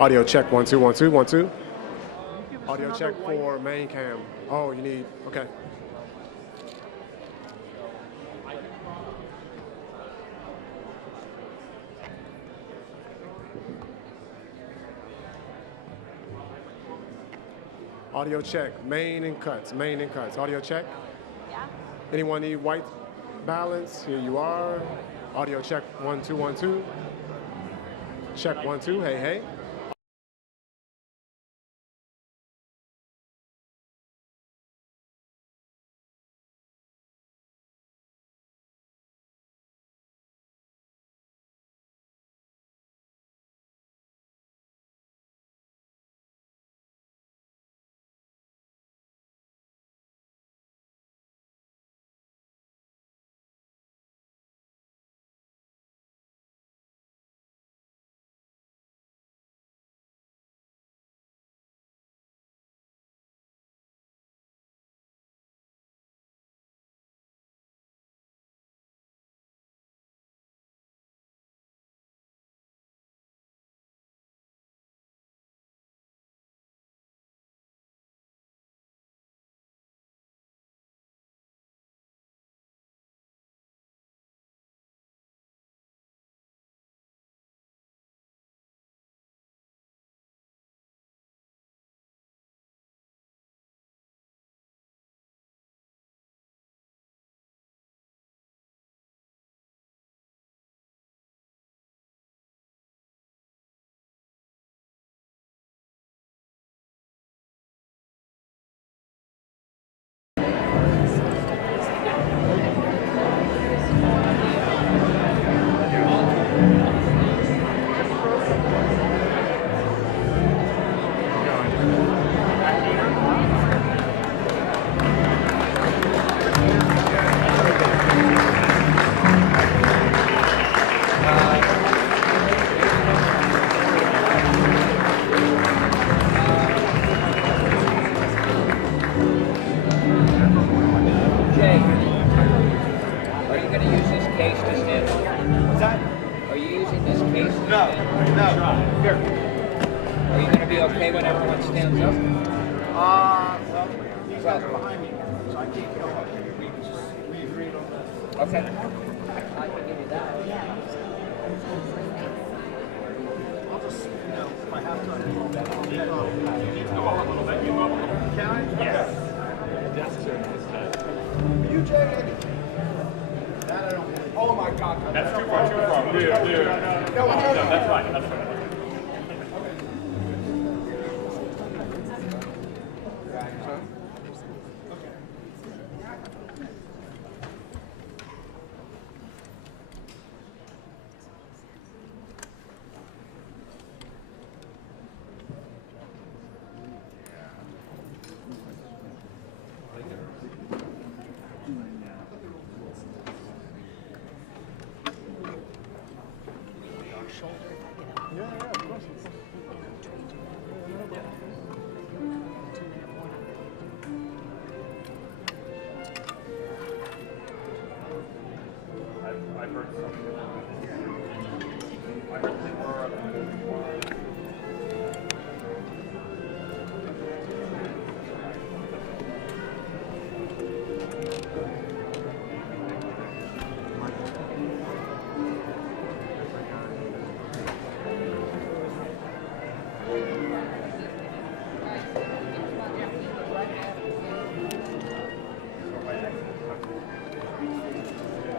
Audio check, 1 2 1 2 1 2. Audio check for main cam. Oh, you need, okay. Audio check, main and cuts, main and cuts. Audio check. Yeah. Anyone need white balance? Here you are. Audio check, 1 2 1 2. Check 1 2, hey, hey.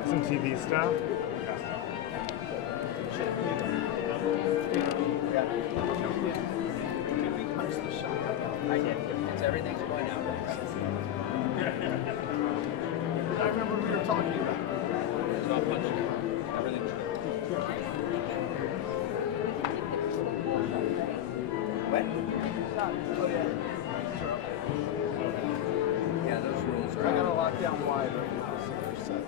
Some TV stuff. I did. It's everything's going out. I remember we were talking about it. It's not punched. Everything's good. What? Oh, yeah. Yeah, those rules are I got out. to lock down wide right now. So we're set.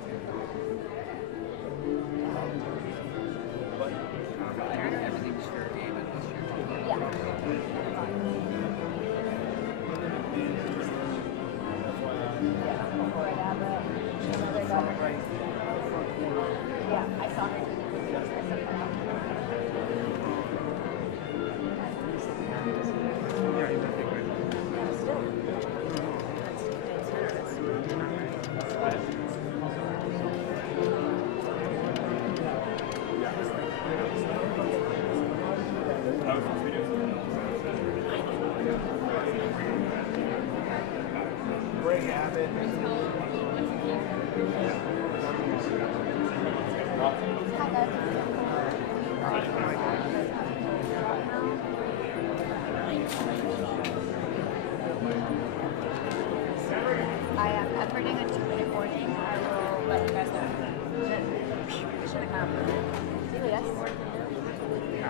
Everything's fair game unless Yeah, I saw her.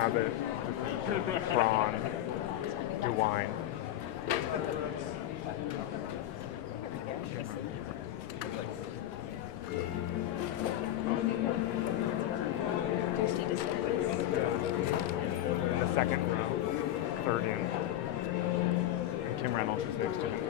Abbott, Braun, DeWine. In the second row, third in. And Kim Reynolds is next to him.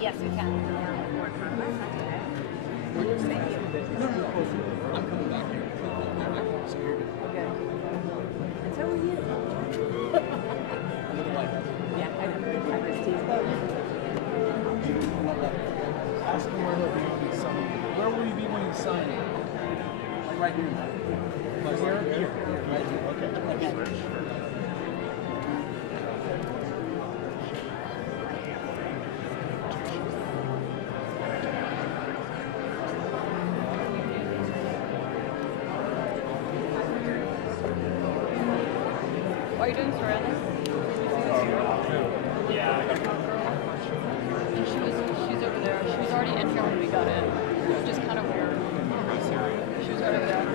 Yes, we can. I'm coming back here. Okay. And so are you. Yeah, I just teased them. Ask him where he'll be when you sign. Where will you be when you sign? Like right here. Like here? Here. Right here. Okay. Are you doing ceramics? She's over there. She was already in here when we got in. It's just kind of weird. She was right over there.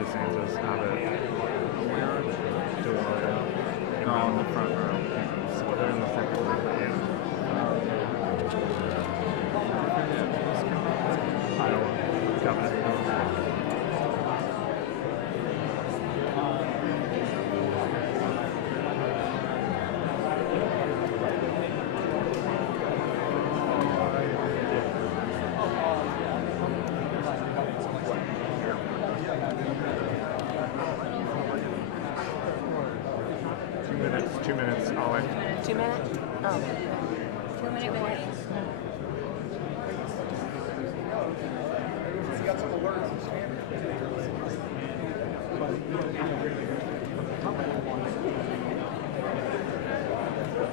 DeSantis, Abbott, they're all in the front row. So they're in the second row. Yeah. Iowa, Governor. Two minutes, I'll wait. 2 minutes? Oh. 2 minute warning. He's got some alerts.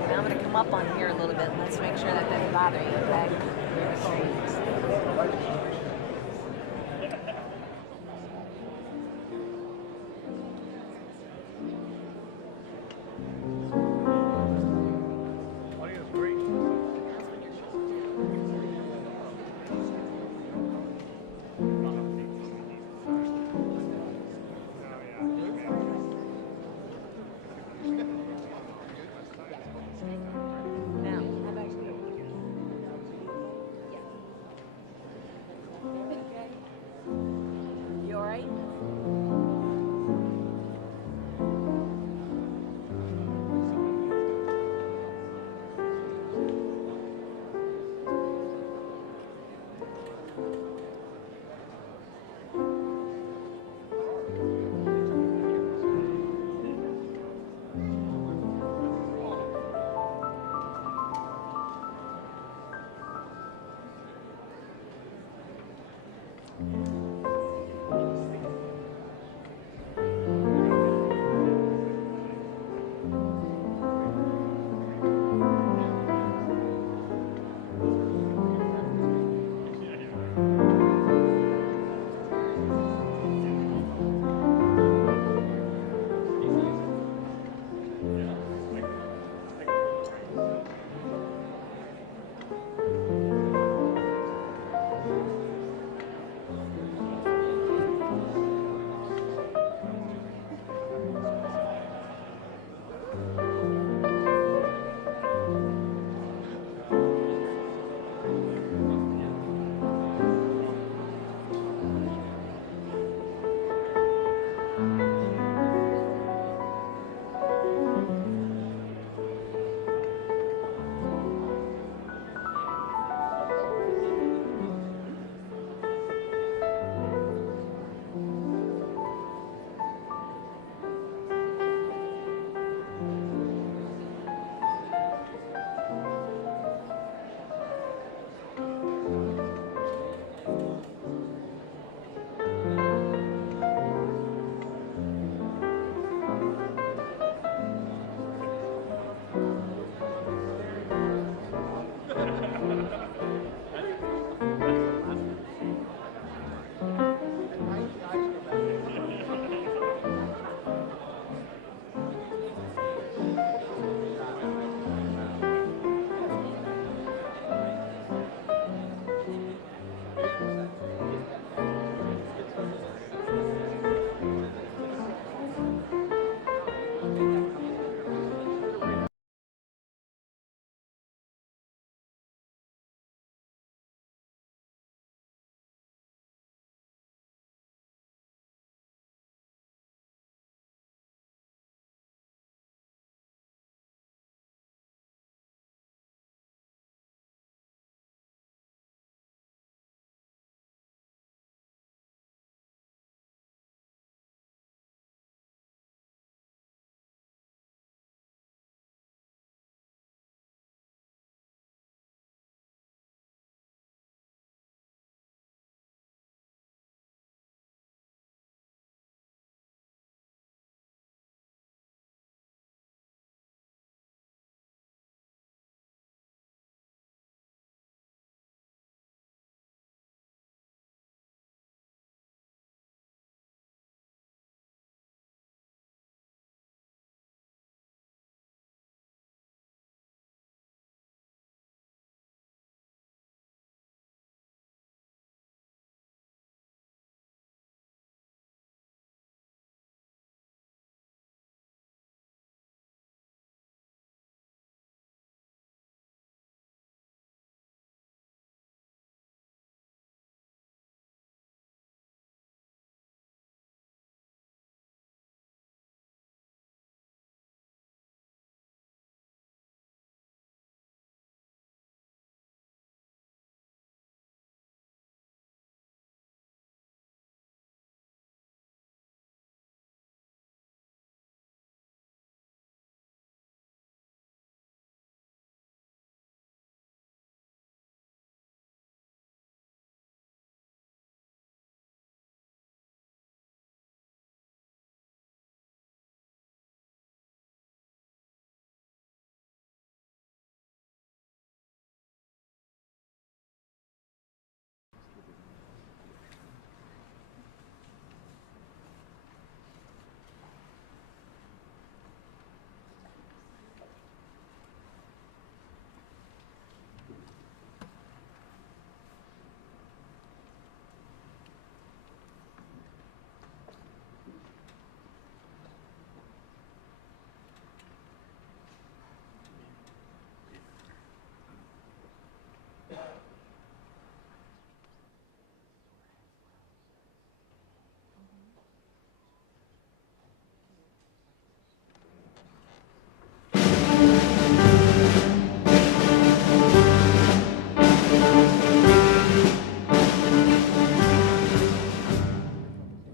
Now I'm going to come up on here a little bit. Let's make sure that doesn't bother you, okay? Now, how about you?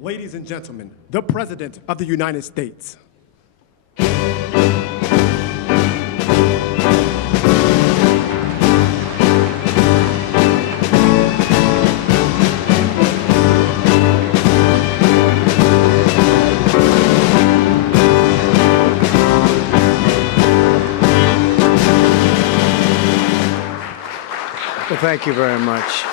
Ladies and gentlemen, the President of the United States. Well, thank you very much.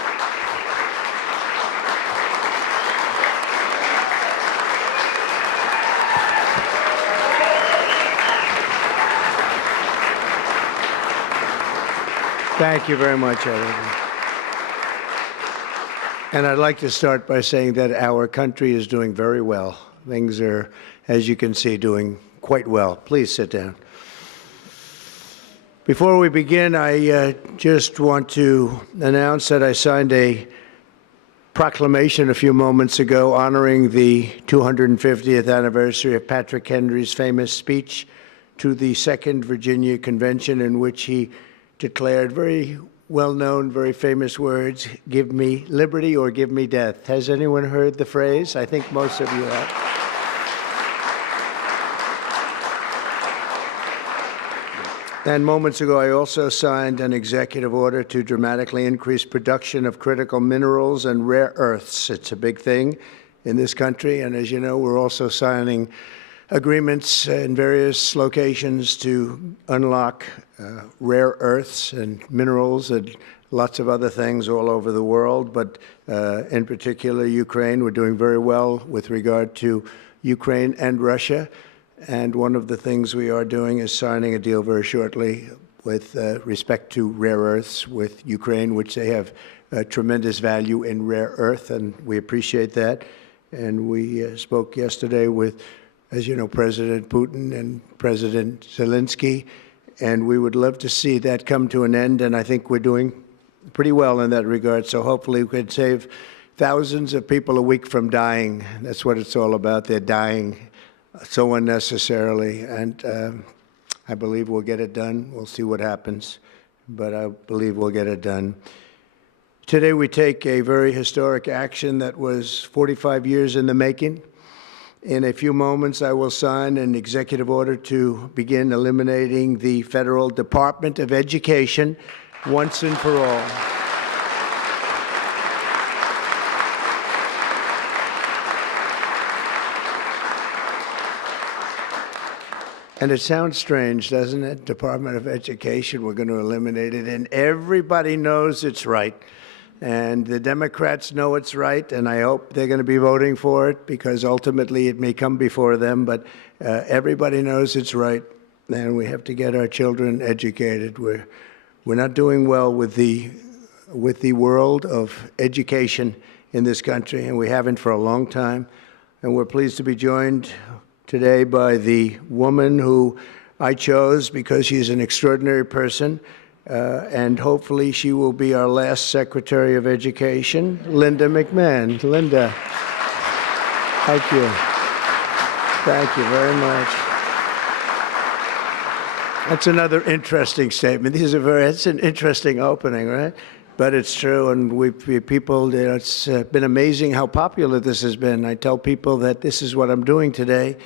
Thank you very much, everyone. And I'd like to start by saying that our country is doing very well. Things are, as you can see, doing quite well. Please sit down. Before we begin, I just want to announce that I signed a proclamation a few moments ago honoring the 250th anniversary of Patrick Henry's famous speech to the Second Virginia Convention, in which he declared very well-known, very famous words, "Give me liberty or give me death." Has anyone heard the phrase? I think most of you have. And moments ago, I also signed an executive order to dramatically increase production of critical minerals and rare earths. It's a big thing in this country, and as you know, we're also signing agreements in various locations to unlock rare earths and minerals and lots of other things all over the world, but in particular Ukraine. We're doing very well with regard to Ukraine and Russia. And one of the things we are doing is signing a deal very shortly with respect to rare earths with Ukraine, which they have tremendous value in rare earth, and we appreciate that. And we spoke yesterday with, as you know, President Putin and President Zelensky, and we would love to see that come to an end, and I think we're doing pretty well in that regard. So hopefully we could save thousands of people a week from dying. That's what it's all about. They're dying so unnecessarily, and I believe we'll get it done. We'll see what happens, but I believe we'll get it done. Today we take a very historic action that was 45 years in the making. In a few moments, I will sign an executive order to begin eliminating the Federal Department of Education once and for all. And it sounds strange, doesn't it? Department of Education, we're going to eliminate it. And everybody knows it's right. And the Democrats know it's right, and I hope they're going to be voting for it, because ultimately it may come before them. But everybody knows it's right, and we have to get our children educated. We're not doing well with the world of education in this country, and we haven't for a long time. And we're pleased to be joined today by the woman who I chose because she's an extraordinary person, and hopefully she will be our last Secretary of Education, Linda McMahon. Linda, thank you. Thank you very much. That's another interesting statement. It's an interesting opening, right? But it's true, and people, it's been amazing how popular this has been. I tell people that this is what I'm doing today,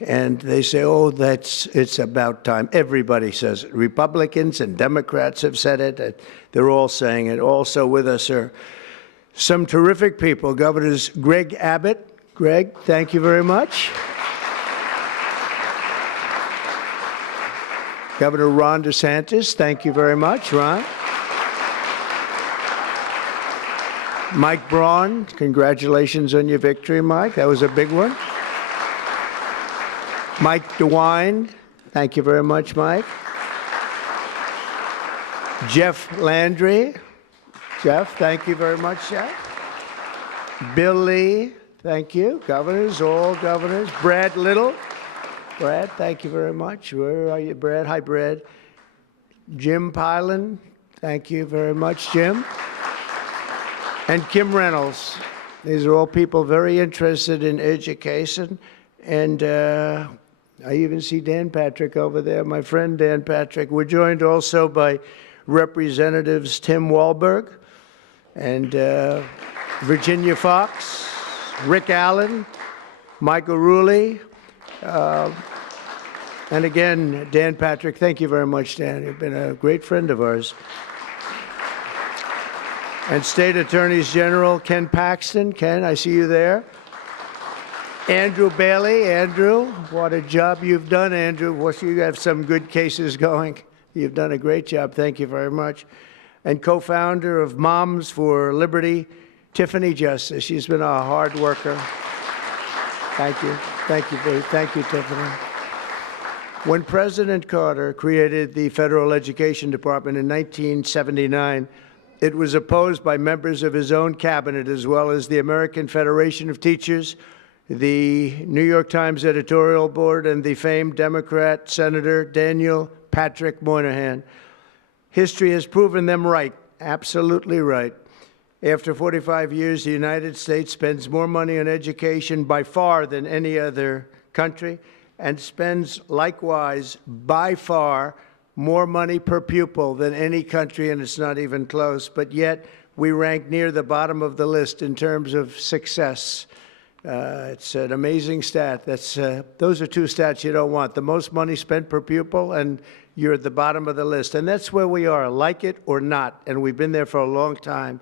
and they say, oh, it's about time. Everybody says it. Republicans and Democrats have said it. They're all saying it. Also with us are some terrific people. Governors Greg Abbott. Greg, thank you very much. Governor Ron DeSantis, thank you very much, Ron. Mike Braun, congratulations on your victory, Mike. That was a big one. Mike DeWine, thank you very much, Mike. Jeff Landry. Jeff, thank you very much, Jeff. Bill Lee, thank you. Governors, all governors. Brad Little. Brad, thank you very much. Where are you, Brad? Hi, Brad. Jim Pilan, thank you very much, Jim. And Kim Reynolds. These are all people very interested in education. And I even see Dan Patrick over there, my friend Dan Patrick. We're joined also by Representatives Tim Walberg and Virginia Fox. Rick Allen, Michael Rulli, and again, Dan Patrick. Thank you very much, Dan. You've been a great friend of ours. And State Attorneys General Ken Paxton. Ken, I see you there. Andrew Bailey. Andrew, what a job you've done, Andrew. You have some good cases going. You've done a great job. Thank you very much. And co-founder of Moms for Liberty, Tiffany Justice. She's been a hard worker. Thank you. Thank you, Dave. Thank you, Tiffany. When President Carter created the Federal Education Department in 1979, it was opposed by members of his own cabinet, as well as the American Federation of Teachers, the New York Times editorial board, and the famed Democrat Senator Daniel Patrick Moynihan. History has proven them right, absolutely right. After 45 years, the United States spends more money on education by far than any other country, and spends likewise by far more money per pupil than any country, and it's not even close. But yet, we rank near the bottom of the list in terms of success. It's an amazing stat. Those are two stats you don't want. The most money spent per pupil, and you're at the bottom of the list. And that's where we are, like it or not, and we've been there for a long time.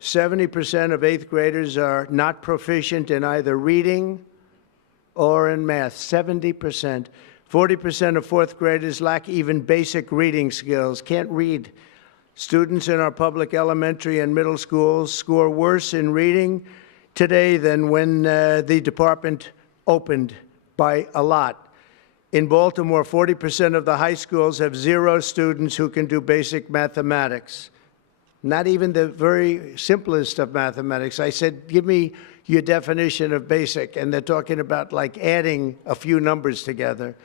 70% of 8th graders are not proficient in either reading or in math, 70%. 40% of 4th graders lack even basic reading skills, can't read. Students in our public elementary and middle schools score worse in reading today than when the department opened, by a lot. In Baltimore, 40% of the high schools have 0 students who can do basic mathematics. Not even the very simplest of mathematics. I said, give me your definition of basic, and they're talking about like adding a few numbers together.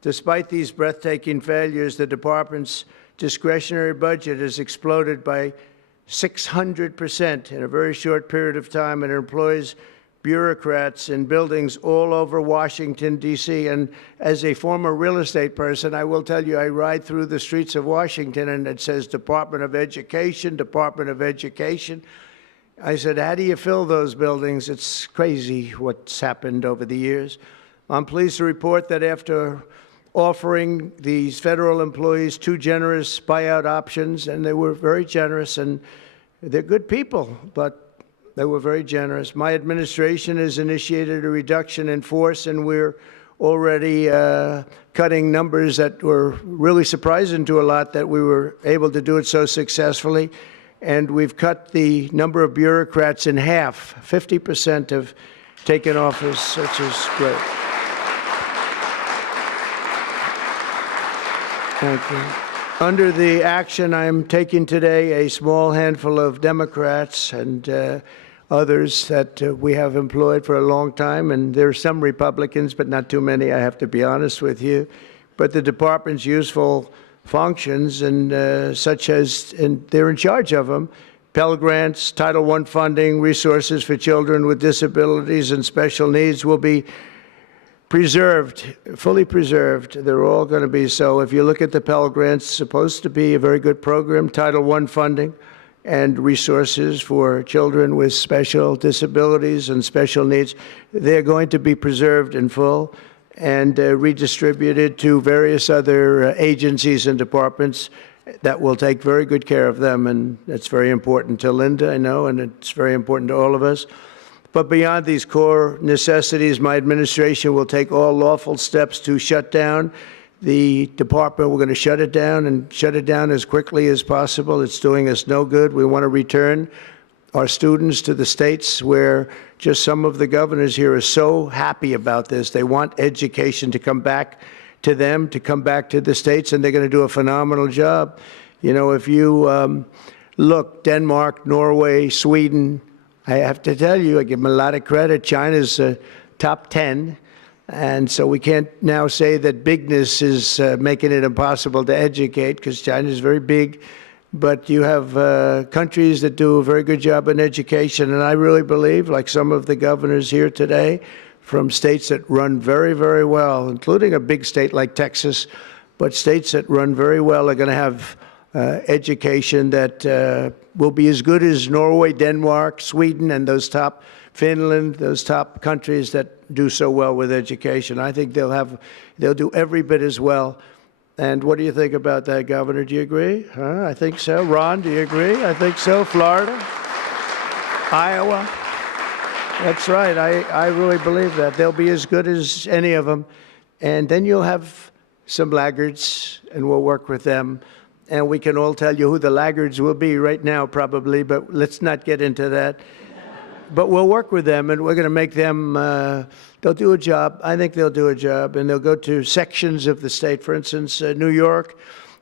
Despite these breathtaking failures, the department's discretionary budget has exploded by 600% in a very short period of time, and it employs bureaucrats in buildings all over Washington, D.C. And as a former real estate person, I will tell you, I ride through the streets of Washington, and it says Department of Education, Department of Education. I said, how do you fill those buildings? It's crazy what's happened over the years. I'm pleased to report that after offering these federal employees 2 generous buyout options, and they were very generous, and they're good people, but they were very generous. My administration has initiated a reduction in force, and we're already cutting numbers that were really surprising to a lot, that we were able to do it so successfully. And we've cut the number of bureaucrats in half. 50% have taken office, which is great. Thank you. Under the action I'm taking today, a small handful of Democrats and others that we have employed for a long time, and there are some Republicans, but not too many, I have to be honest with you. But the department's useful functions, and such as, and they're in charge of them, Pell Grants, Title I funding, resources for children with disabilities and special needs will be preserved, fully preserved. They're all going to be so. If you look at the Pell Grants, it's supposed to be a very good program, Title I funding and resources for children with special disabilities and special needs. They're going to be preserved in full and redistributed to various other agencies and departments that will take very good care of them. And that's very important to Linda, I know, and it's very important to all of us. But beyond these core necessities, my administration will take all lawful steps to shut down the department. We're going to shut it down, and shut it down as quickly as possible. It's doing us no good. We want to return our students to the states, where just some of the governors here are so happy about this. They want education to come back to them, to come back to the states, and they're going to do a phenomenal job. You know, if you look, Denmark, Norway, Sweden, I have to tell you, I give them a lot of credit. China's top 10. And so we can't now say that bigness is making it impossible to educate, because China is very big. But you have countries that do a very good job in education. And I really believe, like some of the governors here today, from states that run very, very well, including a big state like Texas, but states that run very well are going to have education that will be as good as Norway, Denmark, Sweden, and those top Finland, those top countries that do so well with education. I think they'll do every bit as well. And what do you think about that, Governor? Do you agree? Huh? I think so. Ron, do you agree? I think so. Florida? Iowa? That's right. I really believe that. They'll be as good as any of them. And then you'll have some laggards, and we'll work with them. And we can all tell you who the laggards will be right now, probably, but let's not get into that. But we'll work with them, and we're going to make them, they'll do a job. I think they'll do a job, and they'll go to sections of the state. For instance, New York,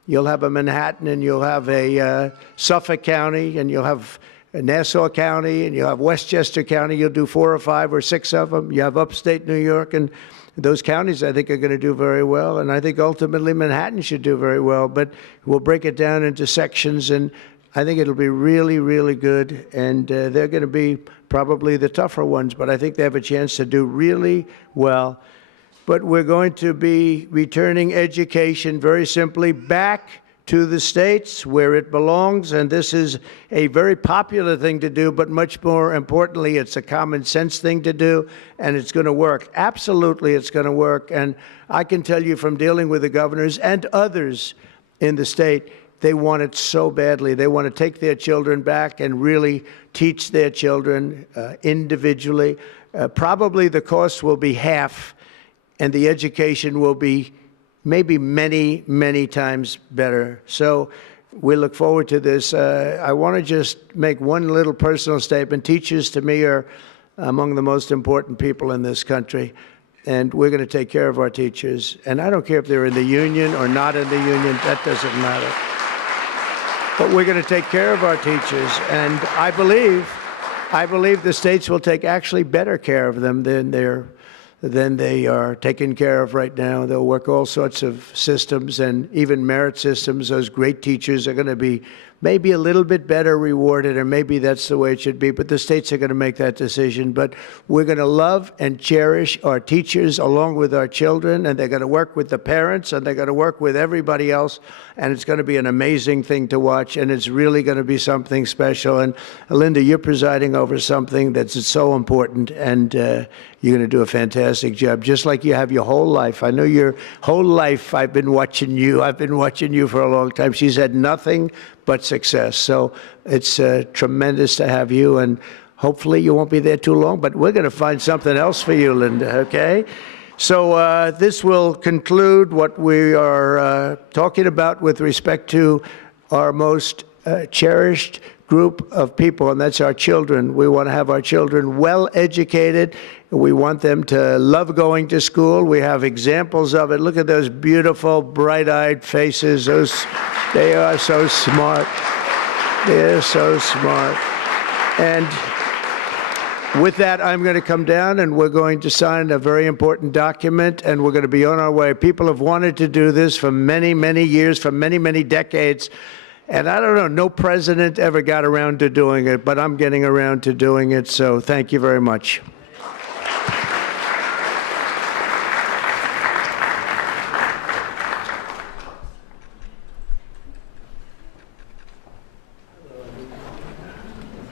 you'll have a Manhattan, and you'll have a Suffolk County, and you'll have Nassau County, and you'll have Westchester County. You'll do 4 or 5 or 6 of them. You have upstate New York, and those counties, I think, are going to do very well. And I think ultimately Manhattan should do very well. But we'll break it down into sections, and I think it'll be really, really good. And they're going to be probably the tougher ones, but I think they have a chance to do really well. But we're going to be returning education very simply back to the states where it belongs, and this is a very popular thing to do, but much more importantly, it's a common sense thing to do, and it's going to work. Absolutely, it's going to work. And I can tell you from dealing with the governors and others in the state, they want it so badly. They want to take their children back and really teach their children individually. Probably the cost will be half, and the education will be maybe many, many times better. So we look forward to this. I want to just make one little personal statement. Teachers, to me, are among the most important people in this country, and we're going to take care of our teachers. And I don't care if they're in the union or not in the union. That doesn't matter. But we're going to take care of our teachers, and I believe the states will take actually better care of them than they are taken care of right now. They'll work all sorts of systems and even merit systems. Those great teachers are going to be maybe a little bit better rewarded, or maybe that's the way it should be, but the states are going to make that decision. But we're going to love and cherish our teachers along with our children, and they're going to work with the parents, and they're going to work with everybody else, and it's going to be an amazing thing to watch, and it's really going to be something special. And Linda, you're presiding over something that's so important, and you're going to do a fantastic job, just like you have your whole life. I know your whole life I've been watching you. I've been watching you for a long time. She's had nothing but success. So it's tremendous to have you, and hopefully you won't be there too long, but we're going to find something else for you, Linda, okay? So this will conclude what we are talking about with respect to our most cherished group of people, and that's our children. We want to have our children well educated. We want them to love going to school. We have examples of it. Look at those beautiful, bright-eyed faces. They are so smart. They're so smart. And with that, I'm going to come down, and we're going to sign a very important document, and we're going to be on our way. People have wanted to do this for many, many years, for many, many decades. And I don't know, no president ever got around to doing it, but I'm getting around to doing it, so thank you very much.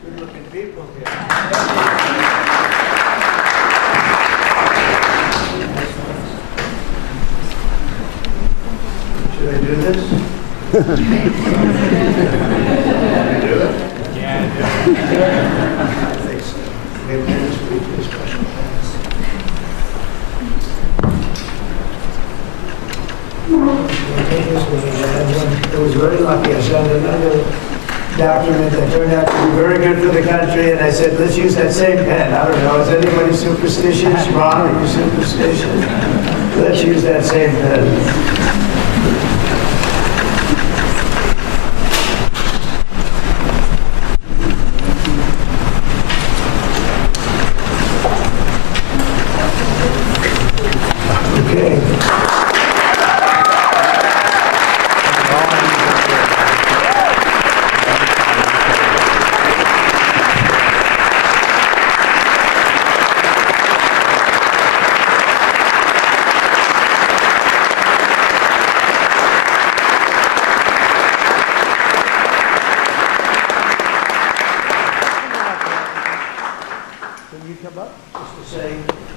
Good-looking people here. Should I do this? It was very lucky. I signed another document that turned out to be very good for the country, and I said, let's use that same pen. I don't know, is anybody superstitious? Ron, are you superstitious? Let's use that same pen.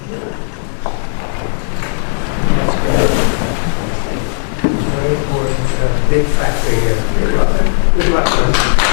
Very important, big factory here. Good luck. Good luck.